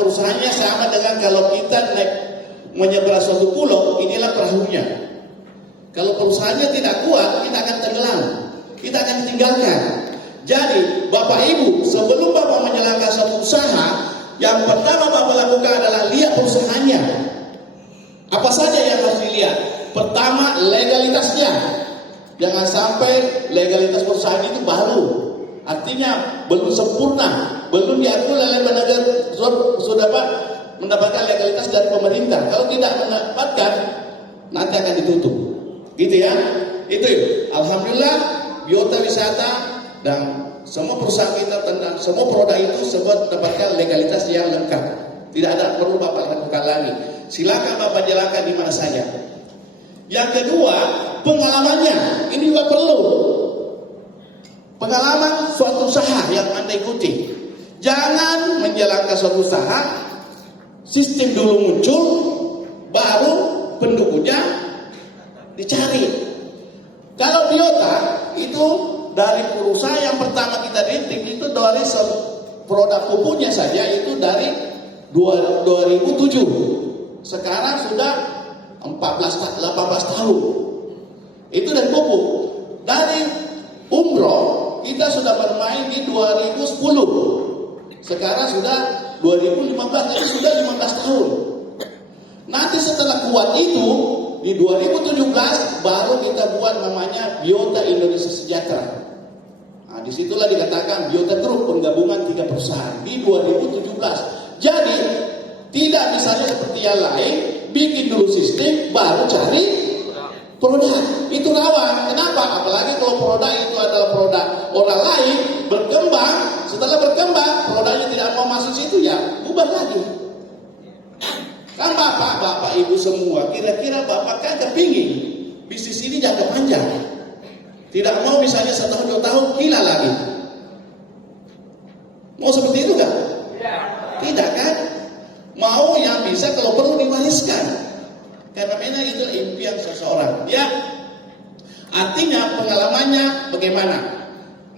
perusahaannya sama dengan kalau kita naik menyeberang suatu pulau, inilah perahunya. Kalau perusahaannya tidak kuat, kita akan tenggelam, kita akan ditinggalkan. Jadi Bapak Ibu, sebelum Bapak menjalankan suatu usaha, yang pertama Bapak lakukan adalah lihat perusahaannya. Apa saja yang harus dilihat? Pertama, legalitasnya. Jangan sampai legalitas perusahaan itu baru, artinya belum sempurna, belum diakui oleh negara, sudah mendapatkan legalitas dari pemerintah. Kalau tidak mendapatkan, nanti akan ditutup. Gitu ya. Itu alhamdulillah Biota Wisata dan semua perusahaan kita tentang semua produk itu semua mendapatkan legalitas yang lengkap. Tidak ada perlu Bapak lakukan lagi. Silakan Bapak jalankan di mana saja. Yang kedua, pengalamannya. Ini juga perlu. Pengalaman suatu usaha yang Anda ikuti. Jangan menjalankan suatu usaha, sistem dulu muncul, baru pendukungnya dicari. Kalau Biota itu dari perusahaan yang pertama kita rintik itu dari produk pupuknya saja itu dari 2007. Sekarang sudah 18 tahun. Itu dari pupuk. Dari umroh kita sudah bermain di 2010. Sekarang sudah 2015, jadi sudah 15 tahun. Nanti setelah kuat itu di 2017 baru kita buat namanya Biota Indonesia Sejahtera. Nah, disitulah dikatakan Biota Group, penggabungan 3 perusahaan di 2017. Jadi tidak misalnya seperti yang lain, bikin dulu sistem baru cari produk. Itu rawan. Kenapa? Apalagi kalau produk itu adalah produk orang lain berkembang. Setelah berkembang produknya tidak mau masuk situ, ya bubar lagi. Kan Bapak Ibu semua, kira-kira Bapak kan kepingin bisnis ini jangka panjang. Tidak mau misalnya 1 tahun 2 tahun hilang lagi. Mau seperti itu kan? Tidak kan? Mau yang bisa kalau perlu diwariskan. Karena memang itu impian seseorang. Ya, artinya pengalamannya bagaimana?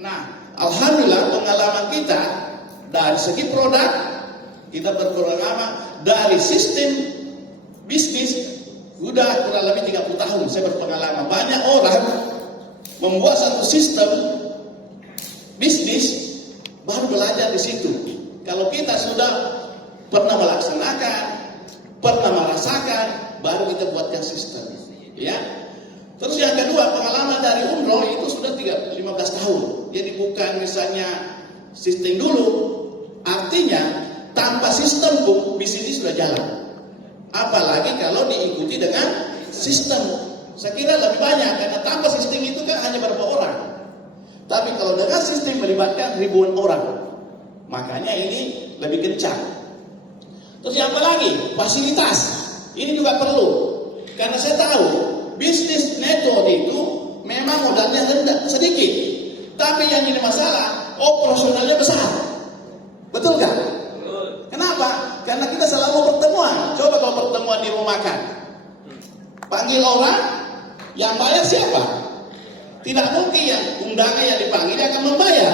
Nah, alhamdulillah pengalaman kita dari segi produk kita berpengalaman. Dari sistem bisnis sudah kurang lebih 30 tahun saya berpengalaman. Banyak orang membuat satu sistem bisnis baru belajar di situ. Kalau kita sudah pernah melaksanakan, pernah merasakan, baru kita buatkan sistem. Ya. Terus yang kedua, pengalaman dari umroh itu sudah 15 tahun. Jadi bukan misalnya sistem dulu, artinya tanpa sistem pun bisnis ini sudah jalan. Apalagi kalau diikuti dengan sistem. Saya kira lebih banyak, karena tanpa sistem itu kan hanya beberapa orang. Tapi kalau dengan sistem melibatkan ribuan orang, makanya ini lebih kencang. Terus yang apa lagi? Fasilitas. Ini juga perlu. Karena saya tahu bisnis neto itu memang modalnya rendah sedikit. Tapi yang jadi masalah, operasionalnya besar. Betul kan? Kenapa? Karena kita selalu pertemuan. Coba kalau pertemuan di rumah makan, panggil orang, yang bayar siapa? Tidak mungkin yang undangan yang dipanggil dia akan membayar.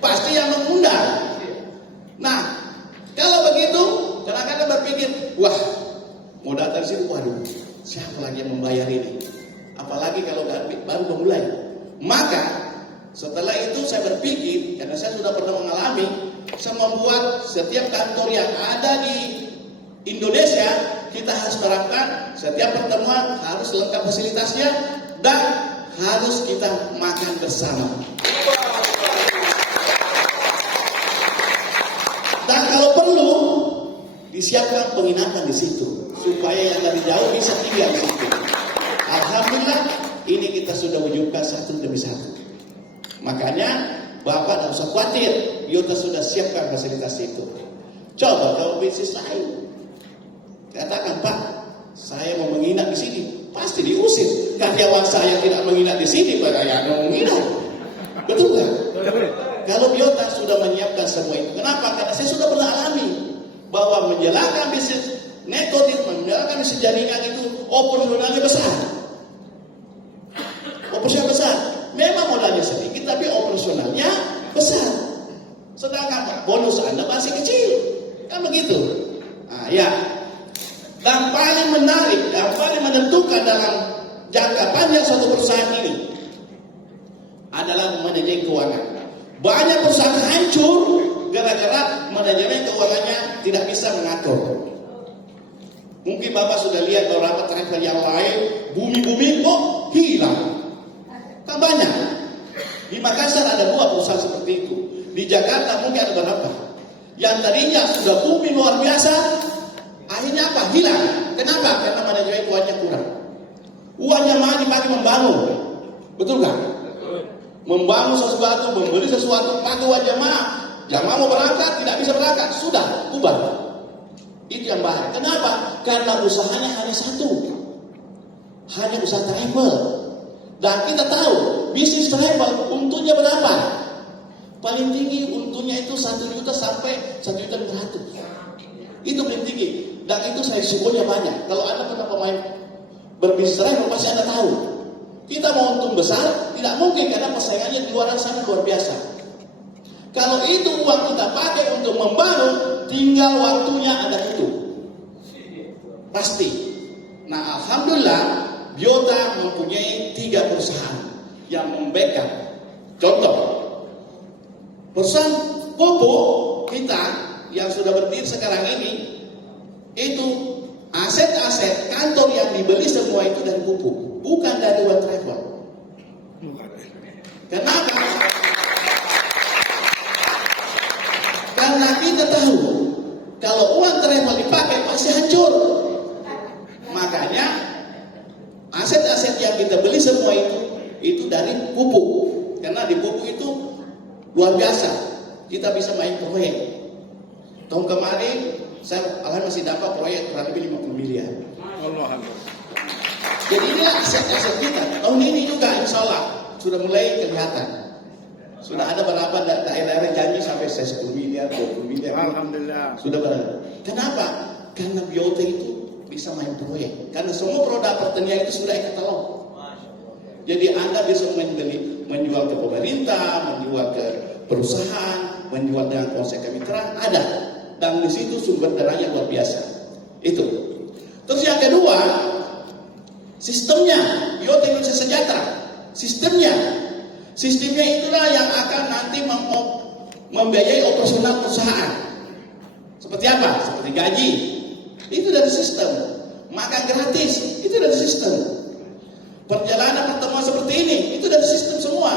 Pasti yang mengundang. Nah, kalau begitu, kadang-kadang berpikir, wah, mau datang sini, waduh, siapa lagi yang membayar ini? Apalagi kalau baru memulai. Maka setelah itu saya berpikir, karena saya sudah pernah mengalami, saya membuat setiap kantor yang ada di Indonesia, kita harus terapkan setiap pertemuan harus lengkap fasilitasnya dan harus kita makan bersama. Dan kalau perlu disiapkan penginapan di situ supaya yang dari jauh bisa tinggal di situ. Alhamdulillah ini kita sudah wujudkan satu demi satu. Makanya Bapak tidak usah khawatir, Biota sudah siapkan fasilitas itu. Coba kalau bisnis lain, katakan Pak, saya mau menginap di sini, pasti diusir. Karyawan saya tidak menginap di sini, bagaimana mau menginap? Betul kan? Kalau Biota sudah menyiapkan semua itu, kenapa? Karena saya sudah pernah alami bahwa menjalankan bisnis network, menjalankan bisnis jaringan itu operasionalnya besar. Operasional besar. Memang modalnya sedikit, tapi operasionalnya besar. Sedangkan bonus Anda masih kecil. Kan begitu. Ya. Dan paling menarik, yang paling menentukan dalam jangka panjang suatu perusahaan ini adalah manajemen keuangan. Banyak perusahaan hancur gara-gara manajemen keuangannya tidak bisa mengatur. Mungkin Bapak sudah lihat beberapa travel yang lain, bumi-bumi kok hilang. Kan banyak. Di Makassar ada 2 perusahaan seperti itu. Di Jakarta mungkin ada berapa. Yang tadinya sudah booming luar biasa, akhirnya apa? Hilang. Kenapa? Karena manajemen uangnya kurang. Uangnya mah dipakai membangun. Betul nggak? Membangun sesuatu, membeli sesuatu, pakai uang jamaah. Jamaah mau berangkat, tidak bisa berangkat. Sudah, bubar. Itu yang bahaya. Kenapa? Karena usahanya hanya satu. Hanya usaha travel. Dan kita tahu, bisnis travel untungnya berapa? Paling tinggi untungnya itu 1 juta sampai 1.200.000. Itu paling tinggi. Dan itu saya syukurnya banyak. Kalau Anda pernah pemain berbisnis travel, pasti Anda tahu. Kita mau untung besar, tidak mungkin karena persaingannya di luar sana luar biasa. Kalau itu uang kita pakai untuk membangun, tinggal waktunya Anda hitung. Pasti. Nah, alhamdulillah, Biota mempunyai 3 perusahaan yang membackup. Contoh, perusahaan pupuk kita yang sudah berdiri sekarang ini, itu aset-aset kantor yang dibeli semua itu dari pupuk, bukan dari One Travel. Kenapa? Karena kita tahu kalau uang travel dipakai pasti hancur. Makanya aset-aset yang kita beli semua itu dari pupuk. Karena di pupuk itu luar biasa. Kita bisa main proyek. Tahun kemarin saya masih dapat proyek kurang lebih 50 miliar. Jadi inilah aset-aset kita. Tahun ini juga insya Allah sudah mulai kelihatan. Sudah ada beberapa daerah janji sampai 10 miliar, 20 miliar. Alhamdulillah. Sudah berada. Kenapa? Karena Biota itu bisa main proyek. Karena semua produk pertanian itu sudah e-katalog. Jadi Anda bisa menjual ke pemerintah, menjual ke perusahaan, menjual dengan konsep kemitraan, ada. Dan di situ sumber dananya luar biasa. Itu. Terus yang kedua, sistemnya, Biota Indonesia Sejahtera. Sistemnya itulah yang akan nanti membiayai operasional perusahaan. Seperti apa? Seperti gaji. Itu dari sistem. Makan gratis. Itu dari sistem. Perjalanan pertemuan seperti ini. Itu dari sistem semua.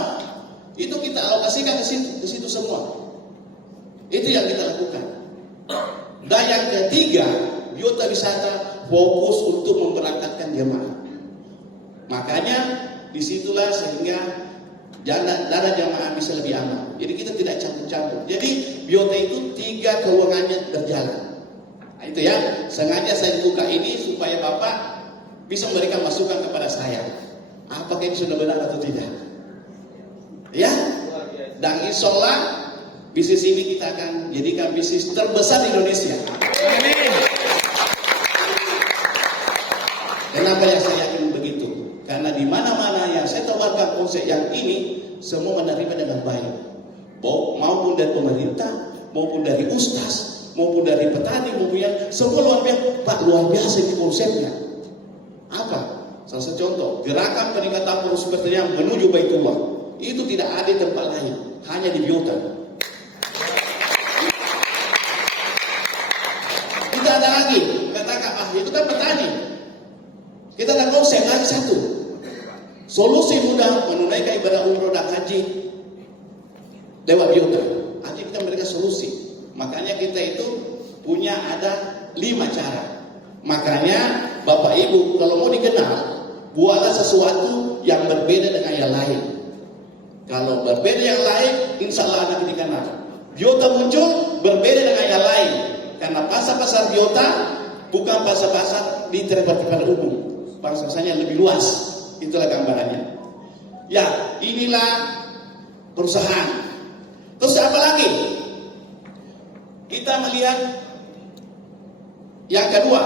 Itu kita alokasikan ke situ semua. Itu yang kita lakukan. Dan yang ketiga, Biota Wisata fokus untuk memberangkatkan jemaah. Makanya disitulah sehingga dana jamaah bisa lebih aman. Jadi kita tidak campur-campur. Jadi Biota itu 3 keuangannya berjalan. Nah, itu ya. Sengaja saya buka ini supaya Bapak bisa memberikan masukan kepada saya. Apakah ini sudah benar atau tidak? Ya. Dan insya Allah bisnis ini kita akan jadikan bisnis terbesar di Indonesia. Amin. Kenapa yang saya yakin begitu? Karena di mana-mana yang saya tawarkan konsep yang ini, semua menerima dengan baik. Maupun dari pemerintah, maupun dari ustaz, maupun dari petani, maupun yang semua luar biasa. Pak, luar biasa ini konsepnya. Apa? Salah satu contoh, gerakan peningkatan produksi pertanian menuju Baitullah. Itu tidak ada di tempat lain, hanya di Biota. Kita ada lagi, katakan, itu kan petani. Kita ada konsep lagi satu. Solusi mudah menunaikan ibadah umroh dan haji lewat Biota. Haji kita memberikan solusi. Makanya kita itu punya ada 5 cara. Makanya Bapak Ibu kalau mau dikenal, buatlah sesuatu yang berbeda dengan yang lain. Kalau berbeda yang lain, insya Allah akan dikenal. Biota muncul berbeda dengan yang lain. Karena pasar-pasar Biota bukan pasar-pasar di travel umum. Pasar-pasarnya lebih luas. Itulah gambarannya. Ya, inilah perusahaan. Terus apa lagi? Kita melihat yang kedua,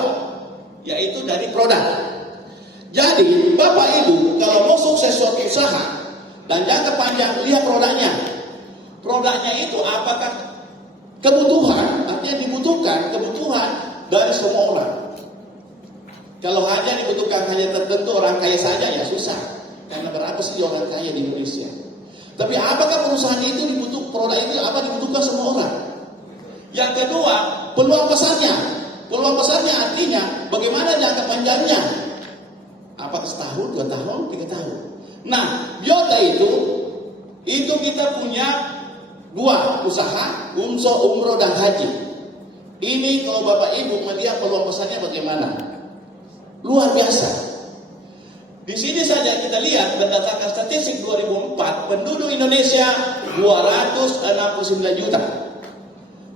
yaitu dari produk. Jadi, Bapak Ibu, kalau mau sukses suatu usaha dan jangka panjang, lihat produknya. Produknya itu apakah kebutuhan, artinya dibutuhkan kebutuhan dari semua orang. Kalau hanya dibutuhkan hanya tertentu orang kaya saja ya susah. Karena berapa sih orang kaya di Indonesia? Tapi apakah perusahaan itu produk itu apa dibutuhkan semua orang? Yang kedua, peluang pasarnya. Peluang pasarnya artinya bagaimana jangka panjangnya? Apakah setahun, 2 tahun, 3 tahun? Nah, biota itu kita punya 2 usaha, umroh dan haji. Ini kalau Bapak Ibu melihat peluang pasarnya bagaimana? Luar biasa. Di sini saja kita lihat berdasarkan statistik 2004, penduduk Indonesia 269 juta.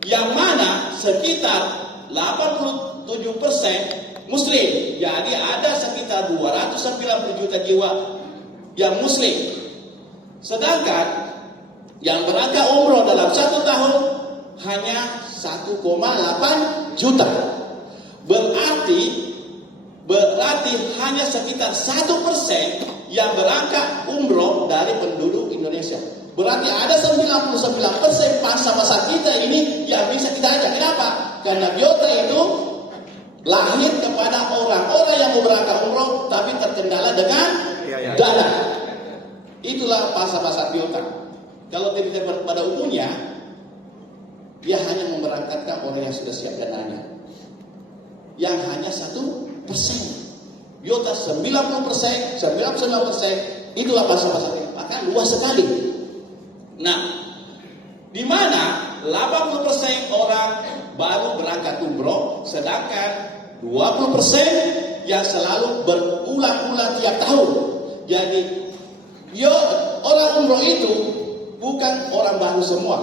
Yang mana sekitar 87% Muslim. Jadi ada sekitar 290 juta jiwa yang Muslim. Sedangkan yang berangkat umroh dalam 1 tahun hanya 1,8 juta. Berarti hanya sekitar 1% yang berangkat umroh dari penduduk Indonesia. Berarti ada 99% pangsa pasar kita ini yang bisa kita ajak. Kenapa? Karena biota itu lahir kepada orang-orang yang mau berangkat umroh tapi terkendala dengan dana. Itulah pangsa pasar biota. Kalau tidak pada umumnya, dia hanya memberangkatkan orang yang sudah siap dananya. Yang hanya 1%. Biota 90%, 99% itulah pasar-pasar ini. Maka luas sekali. Nah, di mana 80% orang baru berangkat umroh, sedangkan 20% yang selalu berulang-ulang tiap tahun. Jadi, orang umroh itu bukan orang baru semua.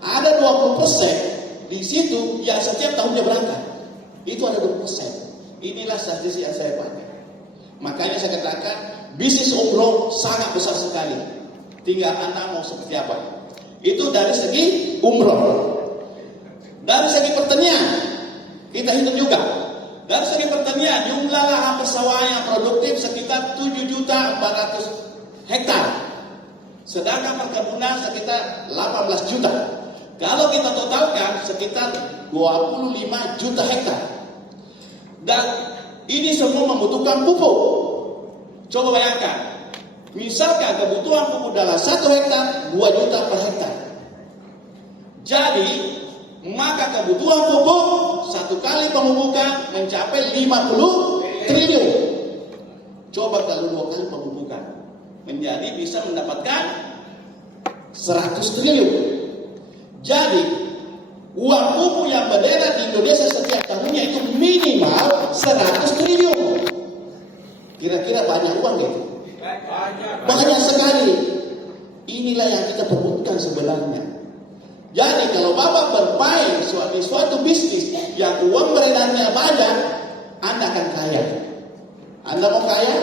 Ada 20% di situ yang setiap tahunnya berangkat. Itu ada 20%. Inilah statistik yang saya pakai. Makanya saya katakan bisnis umroh sangat besar sekali. Tinggal Anda mau seperti apa. Itu dari segi umroh. Dari segi pertanian kita hitung juga. Dari segi pertanian jumlah lahan persawahan yang produktif sekitar 7.400.000 hektar. Sedangkan perkebunan sekitar 18 juta. Kalau kita totalkan sekitar 25 juta hektar. Dan ini semua membutuhkan pupuk. Coba bayangkan, misalkan kebutuhan pupuk dalam 1 hektar 2 juta per hektar. Jadi maka kebutuhan pupuk 1 kali pemupukan mencapai 50 triliun. Coba kalau 2 kali pemupukan menjadi bisa mendapatkan 100 triliun. Jadi uang pupuk yang beredar di Indonesia setiap tahunnya itu minimal 100 triliun. Kira-kira banyak uang gitu? Banyak sekali. Inilah yang kita perbutkan sebenarnya. Jadi kalau Bapak bermain suatu bisnis yang uang beredarnya banyak, Anda akan kaya. Anda mau kaya?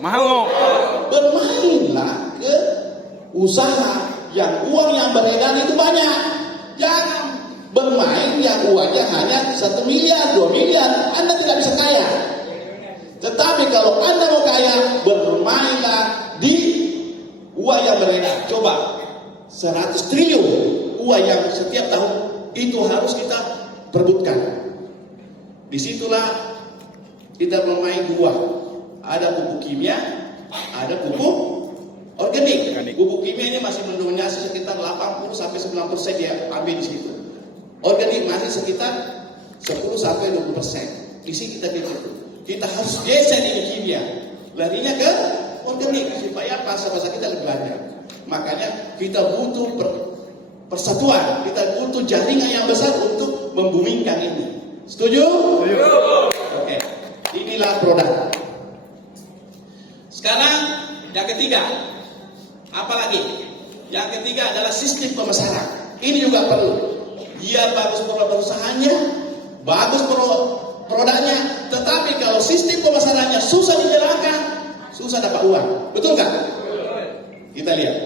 Mau. Bermainlah ke usaha yang uang yang beredar itu banyak. Jangan bermain yang uangnya hanya 1 miliar, 2 miliar, Anda tidak bisa kaya. Tetapi kalau Anda mau kaya, bermainlah di uang yang beredar. Coba 100 triliun uang yang setiap tahun itu harus kita perbutkan. Disitulah kita bermain 2. Ada pupuk kimia, ada pupuk organik. Pupuk kimia ini masih mendominasi sekitar 80-90% dia ambil di situ. Organik masih sekitar 10-20%. Di sini kita bilang kita harus geser ini kimia, larinya ke organik supaya pasar-pasar kita lebih banyak. Makanya kita butuh persatuan, kita butuh jaringan yang besar untuk membumingkan ini. Setuju? Setuju. Oke. Inilah produk. Sekarang yang ketiga, apalagi? Yang ketiga adalah sistem pemasaran. Ini juga perlu. Dia bagus perusahaannya, bagus produknya, tetapi kalau sistem pemasarannya susah dijalankan, susah dapat uang. Betul kan? Kita lihat.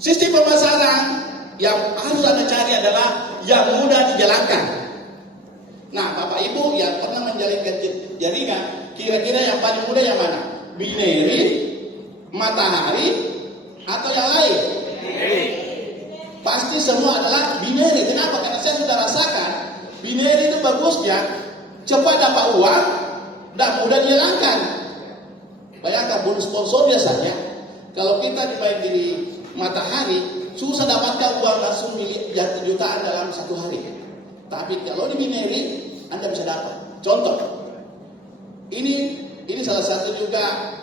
Sistem pemasaran yang harus Anda cari adalah yang mudah dijalankan. Nah, Bapak Ibu yang pernah menjalankan jaringan, kira-kira yang paling mudah yang mana? Binary, matahari, atau yang lain? pasti semua adalah binary. Kenapa? Karena saya sudah rasakan binary itu bagusnya cepat dapat uang dan mudah dihilangkan. Bayangkan bonus sponsor biasanya kalau kita dimain di Matahari susah dapatkan uang langsung jutaan dalam satu hari. Tapi kalau di binary Anda bisa dapat. Contoh, ini salah satu juga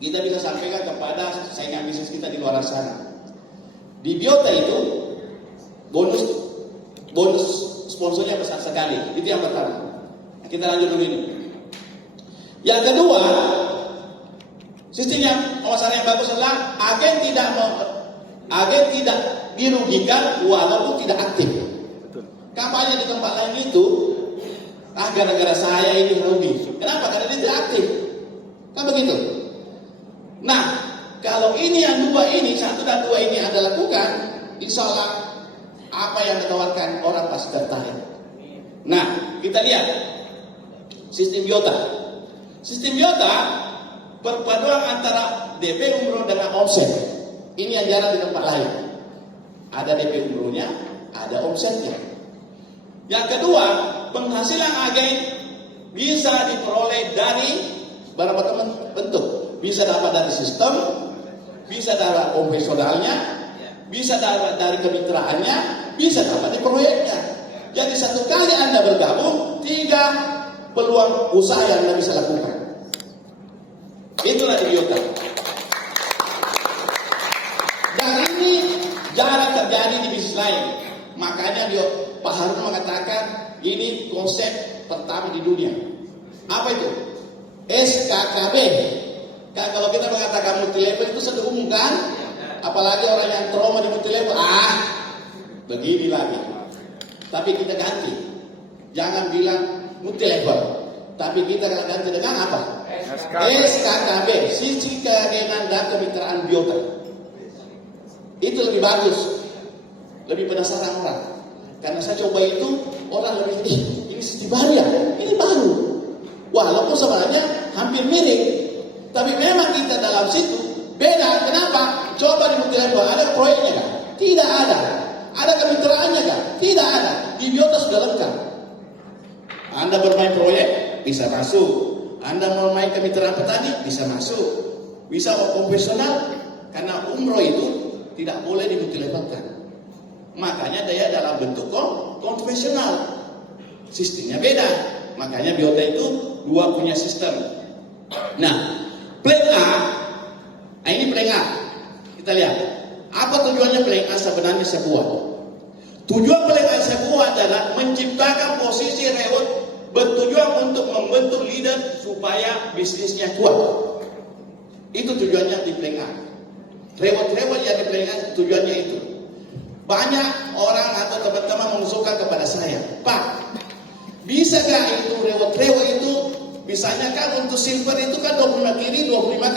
kita bisa sampaikan kepada saingan bisnis kita di luar sana. Di Biota itu bonus sponsornya besar sekali. Itu yang pertama. Kita lanjut dulu ini. Yang kedua, sistem pemasaran yang bagus adalah agen tidak dirugikan walaupun tidak aktif. Kampanye di tempat lain itu gara-gara saya ini rugi. Kenapa? Karena dia tidak aktif. Kan begitu. Nah, kalau ini yang dua ini, 1 dan 2 ini Anda lakukan, insya Allah apa yang ditawarkan orang pasti tertarik. Nah, kita lihat sistem Biota. Sistem Biota perpaduan antara DP umroh dengan omset. Ini yang jarang di tempat lain. Ada DP umrohnya, ada omsetnya. Yang kedua, penghasilan agen bisa diperoleh dari beberapa bentuk. Bisa dapat dari sistem, bisa dapat konvensionalnya, bisa dapat dari kemitraannya, bisa dapat di proyeknya. Jadi satu kali Anda bergabung, 3 peluang usaha yang Anda bisa lakukan. Itulah di Biota. Dan ini jarang terjadi di bisnis lain. Makanya Pak Harun mengatakan ini konsep pertama di dunia. Apa itu? SKKB. Kalau kita mengatakan multilevel itu sudah umum kan? Apalagi orang yang trauma di multilevel, begini lagi. Tapi kita ganti. Jangan bilang multilevel. Tapi kita akan ganti dengan apa? SKKB, Sisi Keagenan dan Kemitraan Biota. Itu lebih bagus. Lebih penasaran orang. Karena saya coba itu, orang lebih, ini sistem baru ya? Ini baru. Walaupun sebenarnya hampir mirip. Tapi memang kita dalam situ beda. Kenapa? Coba di multilevel, ada proyeknya kan? Tidak ada. Ada kemitraannya kan? Tidak ada. Di Biota sudah lengkap. Anda bermain proyek, bisa masuk. Anda mau main kemitraan petani, bisa masuk. Bisa konvensional, karena umroh itu tidak boleh di multilevelkan. Makanya dia dalam bentuk konvensional. Sistemnya beda. Makanya Biota itu 2 punya sistem. Nah, plan A, ini plan A. Kita lihat, apa tujuannya plan A sebenarnya saya buat. Tujuan plan A saya buat adalah menciptakan posisi reward bertujuan untuk membentuk leader supaya bisnisnya kuat. Itu tujuannya di plan A. Reward yang di plan A tujuannya itu. Banyak orang atau teman-teman mengusulkan kepada saya, Pak, bisa gak itu reward itu, misalnya kan untuk silver itu kan 25 kiri, 25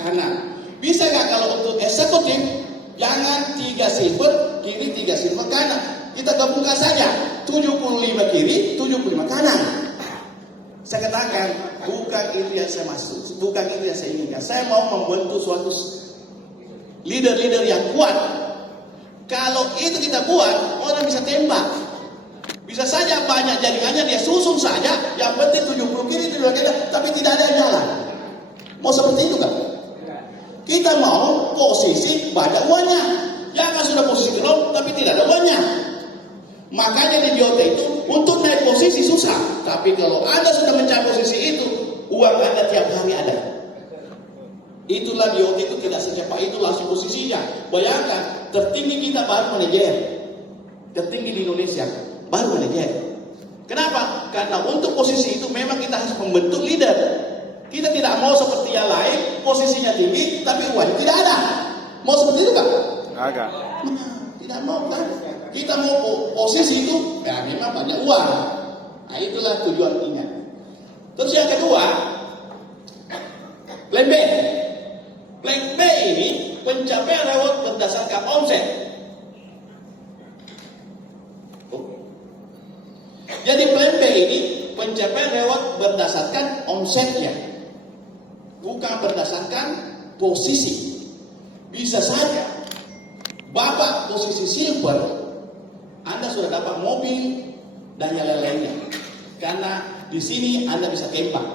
kanan. Bisa gak kalau untuk eksekutif, jangan 3 silver kiri, 3 silver kanan. Kita gabungkan saja, 75 kiri, 75 kanan. Saya katakan, bukan itu yang saya maksud, bukan itu yang saya inginkan. Saya mau membentuk suatu leader-leader yang kuat. Kalau itu kita buat, orang bisa tembak. Bisa saja banyak jaringannya, dia susun saja. Yang penting 70 kiri, 70 kanan, tapi tidak ada yang jalan. Mau seperti itu kan? Kita mau posisi banyak uangnya. Jangan sudah posisi gelap, tapi tidak ada uangnya. Makanya di Biota itu, untuk naik posisi susah. Tapi kalau Anda sudah mencapai posisi itu, uang Anda tiap hari ada. Itulah Biota itu tidak secepat itu langsung posisinya. Bayangkan, tertinggi kita baru manajer. Tertinggi di Indonesia, baru manajer. Kenapa? Karena untuk posisi itu memang kita harus membentuk leader. Kita tidak mau seperti yang lain, posisinya tinggi, tapi uang tidak ada. Mau seperti itu kan? Agak. Tidak mau kan? Kita mau posisi itu, ya memang banyak uang. Nah itulah tujuan ingat. Terus yang kedua, plan B. Plan B ini pencapaian reward berdasarkan omset. Jadi plan B ini pencapaian reward berdasarkan omsetnya, bukan berdasarkan posisi. Bisa saja Bapak posisi silver, Anda sudah dapat mobil dan yang lain-lainnya. Karena di sini Anda bisa tembak.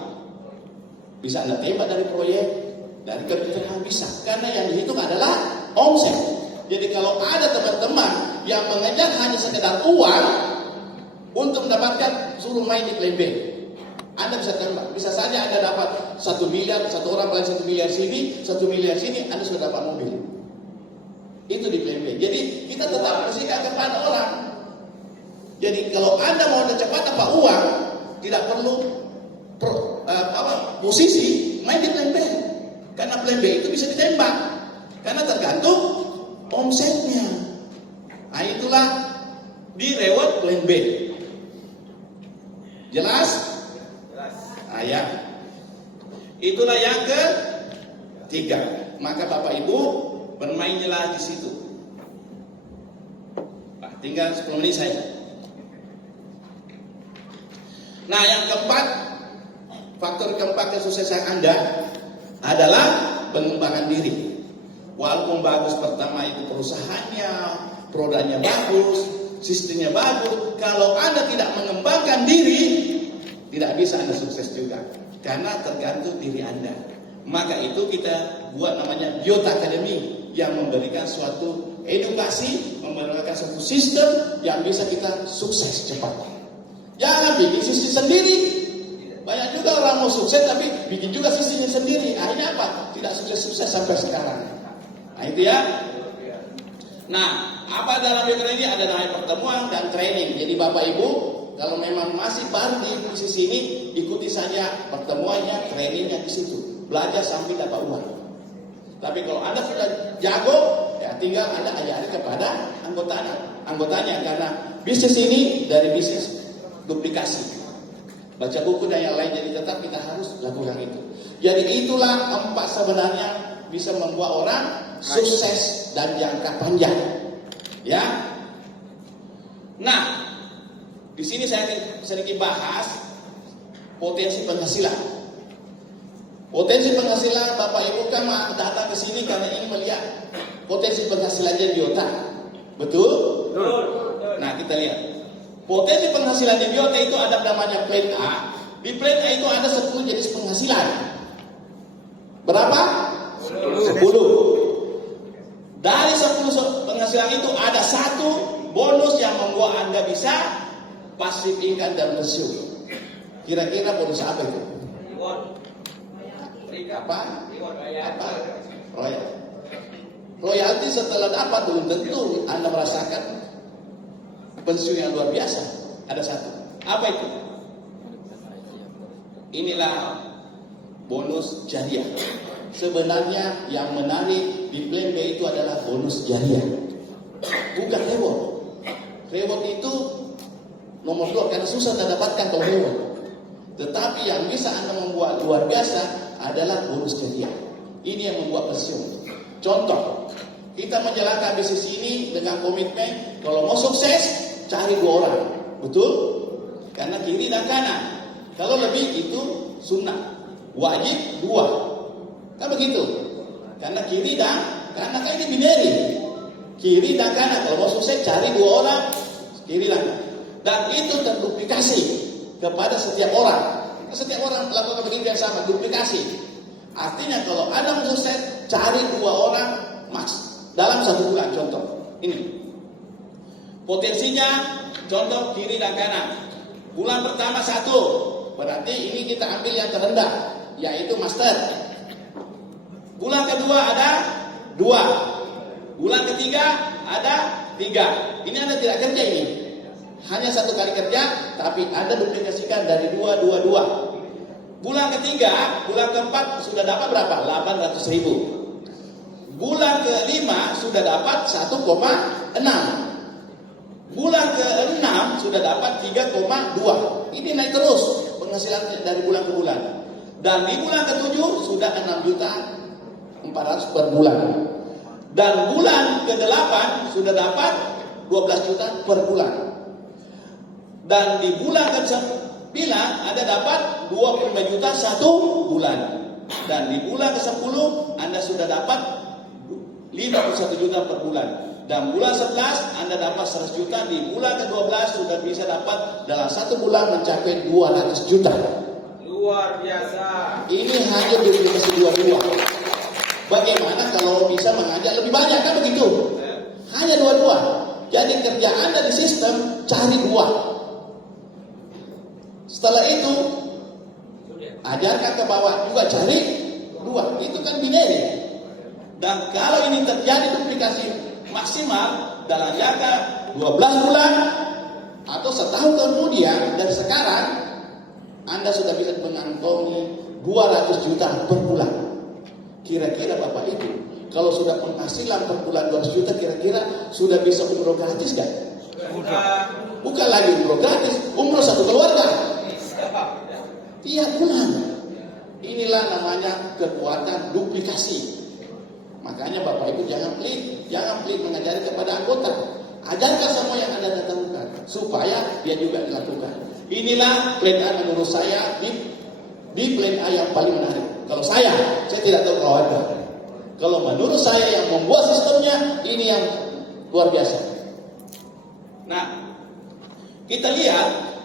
Bisa Anda tembak dari proyek, dari kebutuhan bisa. Karena yang dihitung adalah omset. Jadi kalau ada teman-teman yang mengejar hanya sekedar uang untuk mendapatkan, suruh main di plan B. Anda bisa tembak. Bisa saja Anda dapat 1 miliar, satu orang paling 1 miliar sini, 1 miliar sini, Anda sudah dapat mobil. Itu di plan B. Jadi kita tetap bersikap kepada orang. Jadi kalau Anda mau cepat dapat uang, tidak perlu posisi main di plan B. Karena plan B itu bisa ditembak. Karena tergantung omsetnya. Nah itulah di reward plan B. Jelas? Ya. Itulah yang ketiga. Maka Bapak Ibu bermainlah di situ. Tinggal 10 menit saya. Nah, yang keempat, faktor keempat kesuksesan Anda adalah pengembangan diri. Walaupun bagus pertama itu perusahaannya, produknya bagus, sistemnya bagus, kalau Anda tidak mengembangkan diri, tidak bisa Anda sukses juga, karena tergantung diri Anda. Maka itu kita buat namanya Biota Academy yang memberikan suatu edukasi, memberikan suatu sistem yang bisa kita sukses cepat. Jangan bikin sistem sendiri. Banyak juga orang mau sukses tapi bikin juga sistemnya sendiri. Akhirnya apa? Tidak sukses-sukses sampai sekarang. Nah itu ya. Nah, apa dalam Biota ini? Ada namanya pertemuan dan training. Jadi Bapak Ibu, kalau memang masih baru di posisi ini, ikuti saja pertemuannya, trainingnya di situ. Belajar sambil dapat uang. Tapi kalau Anda sudah jago, ya tinggal Anda ajari kepada anggotanya. Karena bisnis ini dari bisnis duplikasi. Baca buku dan yang lain, jadi tetap kita harus lakukan itu. Jadi itulah 4 sebenarnya bisa membuat orang sukses dan jangka panjang. Ya. Nah, di sini saya sedikit bahas potensi penghasilan. Potensi penghasilan, Bapak Ibu kan datang ke sini karena ingin melihat potensi penghasilannya Biota. Betul? Betul. Nah, kita lihat. Potensi penghasilan di Biota itu ada namanya plan A. Di plan A itu ada 10 jenis penghasilan. Berapa? 10. Dari 10 penghasilan itu ada 1 bonus yang membuat Anda bisa passive income dan pensiun. Kira-kira bonus apa itu? Apa? Royalti setelah dapat belum tentu Anda merasakan pensiun yang luar biasa. Ada 1. Apa itu? Inilah bonus jariah. Sebenarnya yang menarik di plan B itu adalah bonus jariah, bukan reward. Reward itu nomor 2 karena susah Anda dapatkan kalau reward. Tetapi yang bisa Anda membuat luar biasa adalah bonus jariah. Ini yang membuat pensiun. Contoh, kita menjalankan bisnis ini dengan komitmen kalau mau sukses cari 2 orang, betul? Karena kiri dan kanan. Kalau lebih itu sunnah, wajib 2. Kan begitu? Karena kiri dan kanan kan ini binary. Kiri dan kanan. Kalau mau sukses cari 2 orang, kiri dan kanan. Dan itu terduplikasi kepada setiap orang. Setiap orang melakukan begitu yang sama, duplikasi. Artinya kalau Anda mau sukses cari 2 orang max dalam 1 bulan. Contoh ini potensinya, contoh kiri dan kanan. Bulan pertama 1, berarti ini kita ambil yang terendah, yaitu master. Bulan kedua ada 2, bulan ketiga ada 3. Ini Anda tidak kerja ini, hanya 1 kali kerja, tapi Anda duplikasikan dari 2. Bulan ketiga, bulan keempat sudah dapat berapa? 800.000. Bulan kelima sudah dapat 1,6. Bulan ke-6 sudah dapat 3,2. Ini naik terus penghasilan dari bulan ke bulan. Dan di bulan ke-7 sudah 6.400.000 per bulan. Dan bulan ke-8 sudah dapat 12 juta per bulan. Dan di bulan ke-9 Anda dapat 25 juta 1 bulan. Dan di bulan ke-10 Anda sudah dapat 51 juta per bulan. Dan bulan 11 Anda dapat 100 juta, di bulan ke-12 sudah bisa dapat dalam 1 bulan mencapai 200 juta. Luar biasa. Ini hanya duplikasi dua-dua. Bagaimana kalau bisa mengajak lebih banyak, kan begitu? Hanya dua-dua. Jadi kerja Anda di sistem cari 2. Setelah itu ajarkan ke bawah juga cari 2. Itu kan binary. Dan kalau ini terjadi duplikasi maksimal dalam jangka 12 bulan atau setahun kemudian dari sekarang, Anda sudah bisa mengantongi 200 juta per bulan. Kira-kira Bapak Ibu, kalau sudah penghasilan per bulan 200 juta, kira-kira sudah bisa umroh gratis kan? Bukan lagi umroh gratis, umroh satu keluarga tiap bulan. Inilah namanya kekuatan duplikasi. Makanya Bapak Ibu jangan pelit mengajari kepada anggota. Ajarkan semua yang Anda lakukan supaya dia juga dilakukan. Inilah plan A menurut saya di plan A yang paling menarik. Kalau saya tidak tahu kalau Anda. Kalau menurut saya yang membuat sistemnya ini yang luar biasa. Nah, kita lihat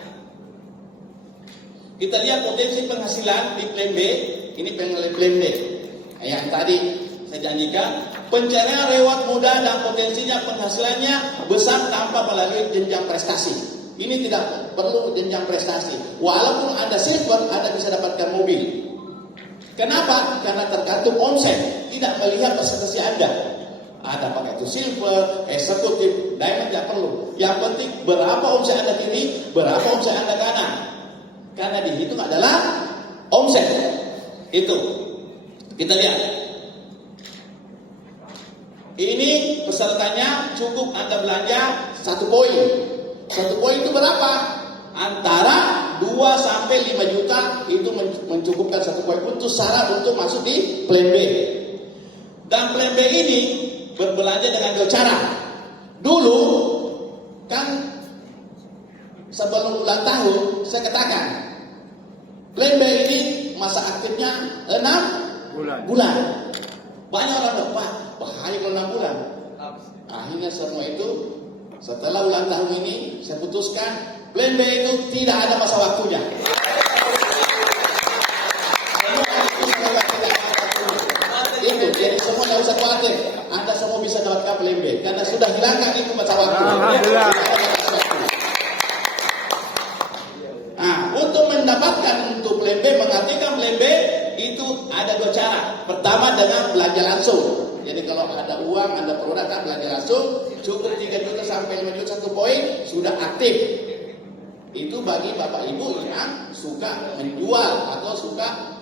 potensi penghasilan di plan B. Ini plan B. Yang tadi saya janjikan, pencarian reward mudah dan potensinya penghasilannya besar tanpa melalui jenjang prestasi. Ini tidak perlu jenjang prestasi. Walaupun Anda silver, Anda bisa dapatkan mobil. Kenapa? Karena tergantung omset, tidak melihat presentasi Anda. Ada pakai itu silver, eksekutif, diamond tidak perlu. Yang penting berapa omset Anda kiri, berapa omset Anda kanan. Karena dihitung adalah omset. Itu. Kita lihat. Ini pesertanya cukup Anda belanja 1 poin. 1 poin itu berapa? Antara 2 sampai 5 juta itu mencukupkan 1 poin untuk syarat untuk masuk di plan B. Dan plan B ini berbelanja dengan 2 cara. Dulu kan sebelum ulang tahun saya katakan plan B ini masa aktifnya 6 bulan. Banyak orang lupa, bahaya kalau 6 bulan. Akhirnya semua itu setelah ulang tahun ini saya putuskan plan B itu tidak ada masa waktunya. Itu jadi semua tidak usah khawatir. Anda semua bisa dapatkan plan B karena sudah hilangkan itu masa waktu. Nah, untuk mendapatkan untuk plan B, mengartikan plan B itu ada 2 cara. Pertama dengan belanja langsung. Jadi kalau ada uang, Anda produk kan belanja langsung, cukup 3 juta sampai 5 juta 1 poin sudah aktif. Itu bagi Bapak Ibu yang suka menjual atau suka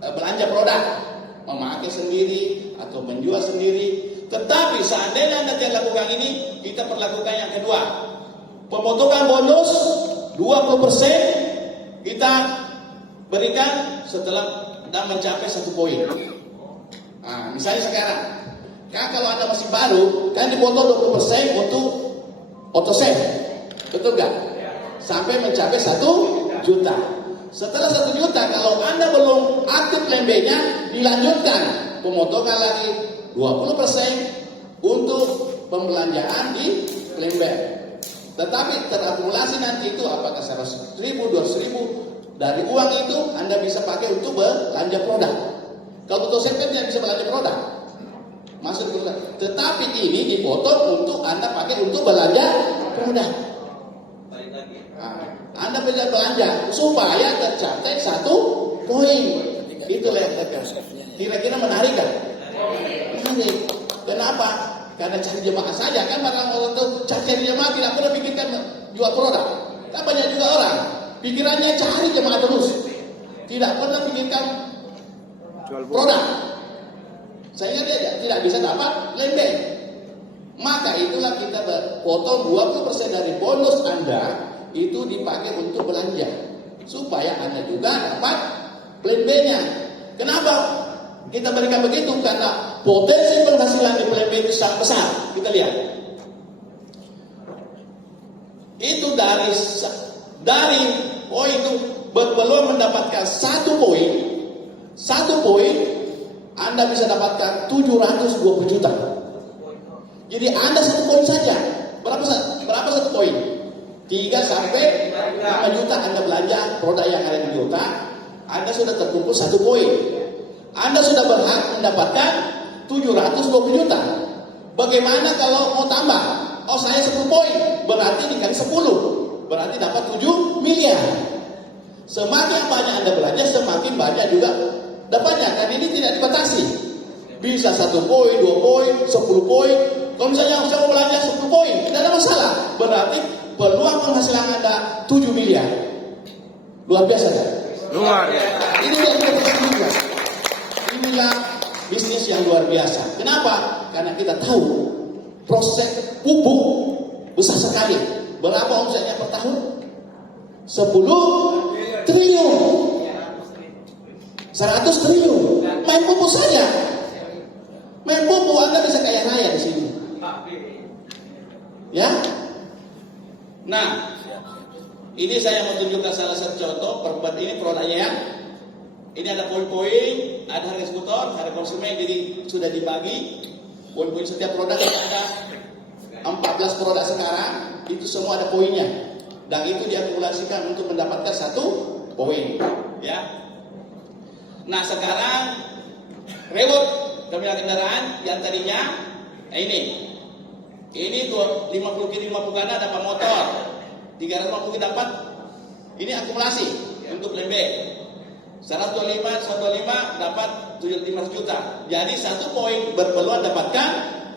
belanja produk, memakai sendiri atau menjual sendiri. Tetapi seandainya Anda tidak lakukan ini, kita perlakukan yang kedua. Pemotongan bonus 20% kita berikan setelah Anda mencapai 1 poin. Nah, misalnya sekarang, kan kalau Anda masih baru, kan dipotong 20% untuk auto save, betul nggak? Sampai mencapai 1 juta. Setelah 1 juta, kalau Anda belum aktif plan B-nya, dilanjutkan pemotongan lagi 20% untuk pembelanjaan di plan B. Tetapi terakumulasi nanti itu apakah 100.000, 200.000 dari uang itu Anda bisa pakai untuk belanja produk. Kalau auto save tidak bisa belanja produk, masuk produk. Tetapi ini dipotong untuk Anda pakai untuk belanja produk. Nah, Anda bisa belanja supaya tercapai 1 poin. Itulah kira-kira menarik kan? Menarik. Kenapa? Karena cari jemaah saja kan, orang itu cari jemaah tidak pernah pikirkan jual produk. Kan banyak juga orang pikirannya cari jemaah terus, tidak pernah pikirkan produk. Sehingga dia tidak bisa dapat lembek. Maka itulah kita potong 20% dari bonus Anda itu dipakai untuk belanja supaya Anda juga dapat plan B-nya. Kenapa kita berikan begitu? Karena potensi penghasilan di plan B itu sangat besar. Kita lihat. Itu dari poin itu belum mendapatkan 1 poin. 1 poin Anda bisa dapatkan 720 juta. Jadi Anda 1 poin saja. Berapa 1 poin? 3 sampai 5 juta Anda belanja produk yang ada di Toyota, Anda sudah terkumpul 1 poin. Anda sudah berhak mendapatkan 720 juta. Bagaimana kalau mau tambah? Oh, saya 10 poin, berarti dikali 10, berarti dapat 7 miliar. Semakin banyak Anda belanja, semakin banyak juga dapatnya. Dan ini tidak dibatasi. Bisa 1 poin, 2 poin, 10 poin. Kalau misalnya saya mau belanja 10 poin, tidak ada masalah. Berarti peluang penghasilan Anda 7 miliar. Luar biasa kan? Luar biasa. Ini yang kita perlukan. Inilah bisnis yang luar biasa. Kenapa? Karena kita tahu proses pupuk besar sekali. Berapa omsetnya per tahun? 10 triliun. 100 triliun. Main pupuk saja. Main pupuk Anda bisa kaya raya di sini. Ya. Nah, ini saya mau tunjukkan salah satu contoh. Ini produknya ya. Ini ada poin-poin, ada harga eksekutor, harga konsumen, jadi sudah dibagi. Poin-poin setiap produk ada 14 produk sekarang, itu semua ada poinnya. Dan itu diakumulasikan untuk mendapatkan 1 poin. Ya. Nah sekarang reward terminal kendaraan yang tadinya ini 50 kiri 50 kanan dapat motor, 350 dapat ini akumulasi untuk plan B. 125 dapat 700 juta. Jadi 1 poin berpeluang dapatkan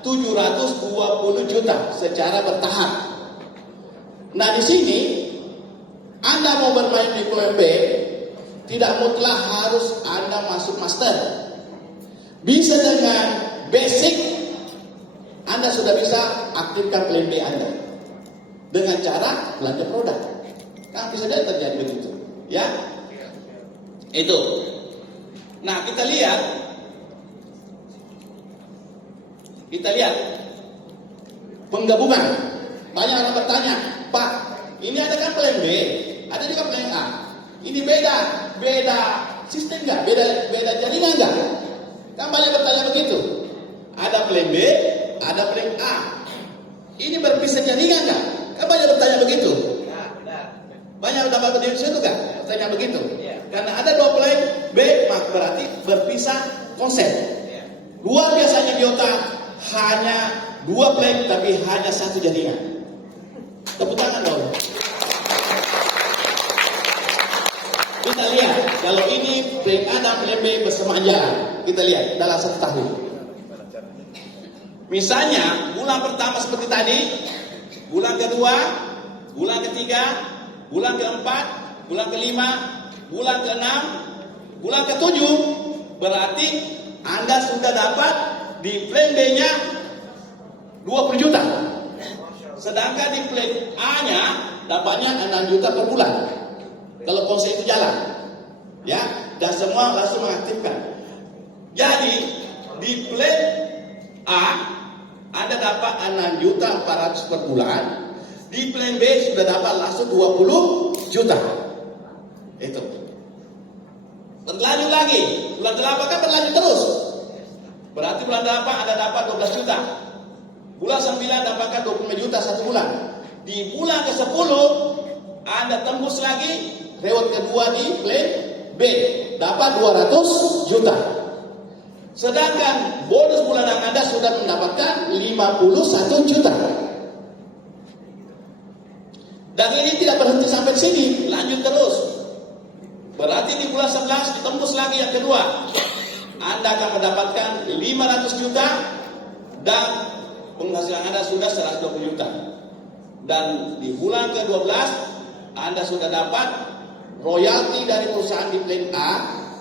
720 juta secara bertahap. Nah di sini Anda mau bermain di plan B, tidak mutlak harus Anda masuk master. Bisa dengan basic Anda sudah bisa aktifkan plan B Anda dengan cara belanja produk. Kan bisa jadi terjadi begitu, ya. Itu. Nah, kita lihat penggabungan. Banyak orang bertanya, Pak, ini ada kan plan B, ada juga plan A. Ini beda sistem nggak? Beda jaringan nggak? Kan banyak bertanya begitu. Ada plan B, ada plan A. Ini berpisah jaringan nggak? Kan banyak bertanya begitu. Banyak dapat berdiri situ kan? Bertanya begitu. Karena ada 2 plan B, maka berarti berpisah konsep. Luar biasanya Toyota hanya 2 plan tapi hanya 1 jaringan. Tepuk tangan dong. Kita lihat kalau ini plan A dan plan B bersamaan jalan. Kita lihat dalam 1 tahun. Misalnya bulan pertama seperti tadi, bulan kedua, bulan ketiga, bulan keempat, bulan kelima, bulan keenam, bulan ketujuh, berarti Anda sudah dapat di plan B-nya 20 juta. Sedangkan di plan A-nya dapatnya 6 juta per bulan. Kalau konsep itu jalan. Ya, dan semua langsung mengaktifkan. Jadi di plan A Anda dapat 6 juta 400 per bulan. Di plan B sudah dapat langsung 20 juta. Itu. Berlanjut lagi. Bulan 8 kan berlanjut terus. Berarti bulan 8 Anda dapat 12 juta. Bulan 9 dapatkan 25 juta 1 bulan. Di bulan ke-10 Anda tembus lagi reward kedua di plan B. Dapat 200 juta. Sedangkan bonus bulanan Anda sudah mendapatkan 51 juta. Dan ini tidak berhenti sampai sini, lanjut terus. Berarti di bulan 11 ditembus lagi yang kedua. Anda akan mendapatkan 500 juta dan penghasilan Anda sudah 120 juta. Dan di bulan ke-12 Anda sudah dapat royalti dari perusahaan di plan A,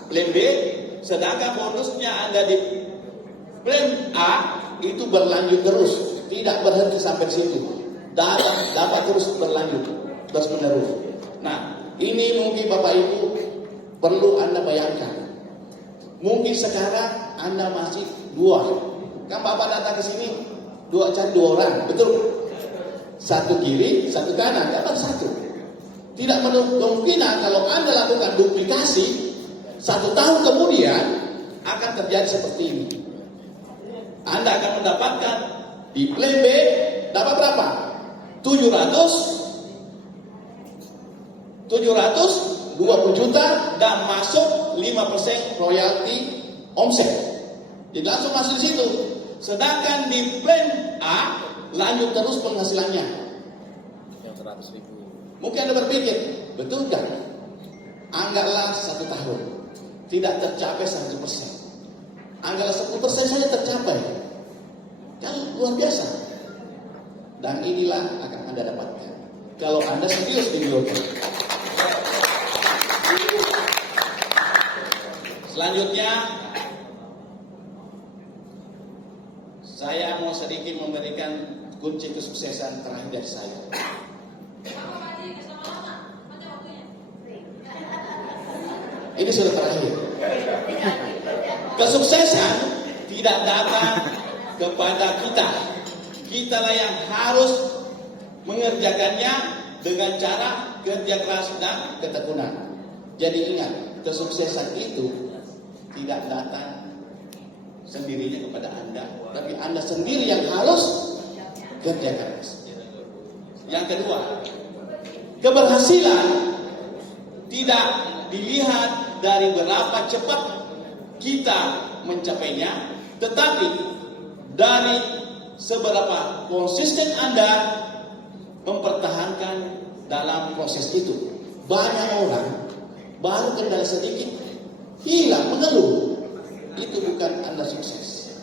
plan B, sedangkan bonusnya Anda di plan A itu berlanjut terus, tidak berhenti sampai situ. Dapat terus berlanjut, terus menerus. Nah, ini mungkin Bapak Ibu perlu Anda bayangkan. Mungkin sekarang Anda masih 2. Kan Bapak datang ke sini cari 2 orang, betul? 1 kiri, 1 kanan, dapat 1. Tidak kemungkinan kalau Anda lakukan duplikasi 1 tahun kemudian akan terjadi seperti ini. Anda akan mendapatkan Di plan B dapat berapa? 720 juta dan masuk 5% royalti omset. Jadi langsung masuk di situ. Sedangkan di plan A lanjut terus penghasilannya. Yang 100.000. Mungkin Anda berpikir, betul kan? Anggaplah 1 tahun tidak tercapai 100%. Anggaplah 10% saja tercapai. Kan luar biasa. Dan inilah akan Anda dapatkan kalau Anda serius di biota. Selanjutnya, saya mau sedikit memberikan kunci kesuksesan terakhir dari saya. Ini sudah terakhir. Kesuksesan tidak datang kepada kita. Kitalah yang harus mengerjakannya dengan cara kerja keras dan ketekunan. Jadi ingat, kesuksesan itu tidak datang sendirinya kepada Anda, tapi Anda sendiri yang harus kerja keras. Yang kedua, keberhasilan tidak dilihat dari berapa cepat kita mencapainya, tetapi dari seberapa konsisten Anda mempertahankan dalam proses itu. Banyak orang baru kendala sedikit hilang, mengeluh. Itu bukan Anda sukses.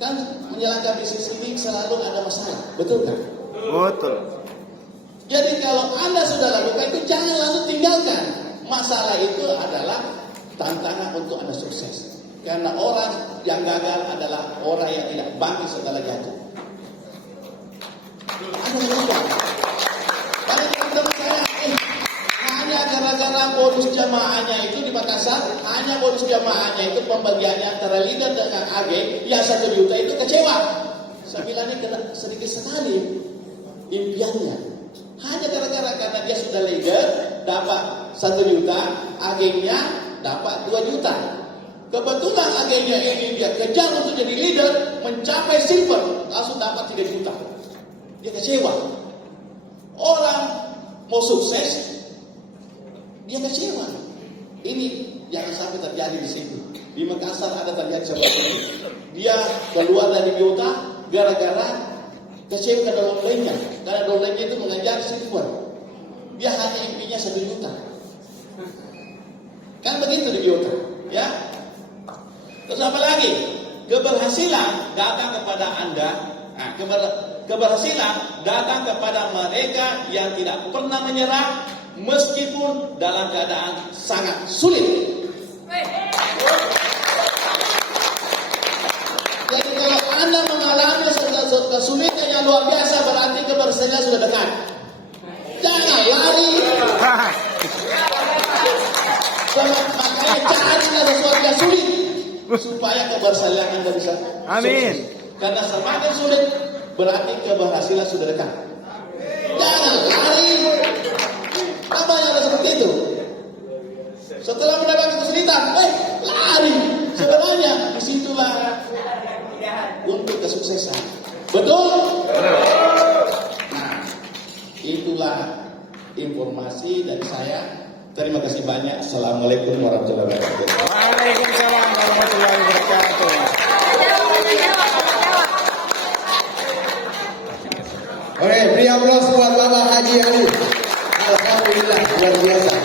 Kan menjalankan bisnis ini selalu ada masalah, betul kan? Betul. Jadi kalau Anda sudah lakukan itu, jangan langsung tinggalkan. Masalah itu adalah tantangan untuk Anda sukses. Karena orang yang gagal adalah orang yang tidak bangkit setelah jatuh. Anda lupa. Banyak teman-teman saya, hanya gara-gara bonus jamaahnya itu di Makassar, hanya bonus jamaahnya itu pembagiannya antara leader dengan AG, yang 1 juta itu kecewa. Saya bilang ini kena sedikit sekali impiannya. Hanya gara-gara karena dia sudah leader dapat 1 juta, AG-nya dapat 2 juta. Kebetulan AG-nya ini dia kejar untuk jadi leader, mencapai silver, langsung dapat 3 juta. Dia kecewa. Orang mau sukses, dia kecewa. Ini jangan sampai terjadi di situ. Di Makassar ada terjadi seperti ini. Dia keluar dari biota gara-gara kecewa ke downline-nya. Karena downline-nya itu mengajar silver. Dia hanya impinya 1 juta. Kan begitu di biota, ya. Terus apa lagi? Keberhasilan datang kepada Anda. Nah, keberhasilan datang kepada mereka yang tidak pernah menyerah meskipun dalam keadaan sangat sulit. Jadi kalau Anda mengalami kesulitan yang luar biasa, berarti keberhasilan sudah dekat. Jangan lari. Makanya carilah sesuatu yang sulit supaya keberhasilan Anda bisa sukses. Amin. Karena semakin sulit berarti keberhasilan sudah dekat. Jangan lari. Apa yang ada seperti itu? Setelah mendapatkan kesulitan, lari. Sebenarnya disitulah untuk kesuksesan. Betul? Nah, itulah informasi dari saya. Terima kasih banyak. Assalamualaikum warahmatullahi wabarakatuh. Waalaikumsalam warahmatullahi wabarakatuh. Oke, beri aplaus buat Bapak Haji Ali. Alhamdulillah, luar biasa.